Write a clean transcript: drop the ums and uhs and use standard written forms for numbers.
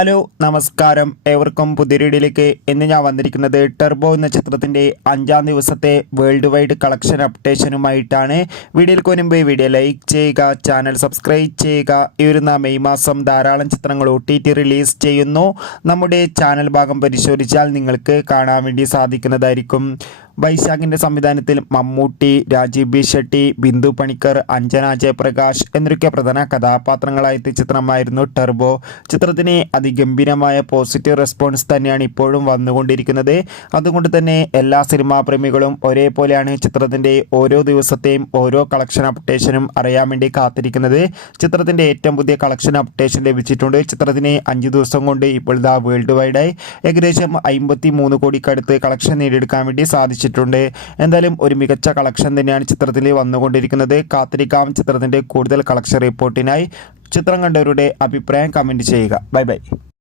Hello നമസ്കാരം, ഏവർക്കും പുതിയ വീഡിയോയിലേക്ക്. ഇന്ന് ഞാൻ വന്നിരിക്കുന്നത് ടെർബോ എന്ന ചിത്രത്തിൻ്റെ 5-ാം ദിവസത്തെ വേൾഡ് വൈഡ് കളക്ഷൻ അപ്ഡേഷനുമായിട്ടാണ്. വീഡിയോയിലേക്ക് മുൻപ് വീഡിയോ ലൈക്ക് ചെയ്യുക, ചാനൽ സബ്സ്ക്രൈബ് ചെയ്യുക. ഈ വരുന്ന മെയ് മാസം ധാരാളം ചിത്രങ്ങൾ OTT റിലീസ് ചെയ്യുന്നു. നമ്മുടെ ചാനൽ ഭാഗം പരിശോധിച്ചാൽ നിങ്ങൾക്ക് കാണാൻ വേണ്ടി സാധിക്കുന്നതായിരിക്കും. വൈശാഖിൻ്റെ സംവിധാനത്തിൽ മമ്മൂട്ടി, രാജീവ് ബി ഷെട്ടി, ബിന്ദു പണിക്കർ, അഞ്ജന ജയപ്രകാശ് എന്നൊക്കെ പ്രധാന കഥാപാത്രങ്ങളായെത്തിയ ചിത്രമായിരുന്നു ടെർബോ. ചിത്രത്തിന് അതിഗംഭീരമായ പോസിറ്റീവ് റെസ്പോൺസ് തന്നെയാണ് ഇപ്പോഴും വന്നുകൊണ്ടിരിക്കുന്നത്. അതുകൊണ്ട് തന്നെ എല്ലാ സിനിമാ പ്രേമികളും ഒരേപോലെയാണ് ചിത്രത്തിൻ്റെ ഓരോ ദിവസത്തെയും ഓരോ കളക്ഷൻ അപ്ഡേഷനും അറിയാൻ വേണ്ടി കാത്തിരിക്കുന്നത്. ചിത്രത്തിൻ്റെ ഏറ്റവും പുതിയ കളക്ഷൻ അപ്ഡേഷൻ ലഭിച്ചിട്ടുണ്ട്. ചിത്രത്തിന് 5 ദിവസം കൊണ്ട് ഇപ്പോൾ വേൾഡ് വൈഡായി ഏകദേശം 53 കോടിക്കടുത്ത് കളക്ഷൻ നേടിയെടുക്കാൻ വേണ്ടി സാധിച്ചു. എന്തായാലും ഒരു മികച്ച കളക്ഷൻ തന്നെയാണ് ചിത്രത്തിൽ വന്നുകൊണ്ടിരിക്കുന്നത്. കാത്തിരിക്കാം ചിത്രത്തിന്റെ കൂടുതൽ കളക്ഷൻ റിപ്പോർട്ടിനായി. ചിത്രം കണ്ടവരുടെ അഭിപ്രായം കമന്റ് ചെയ്യുക. Bye bye.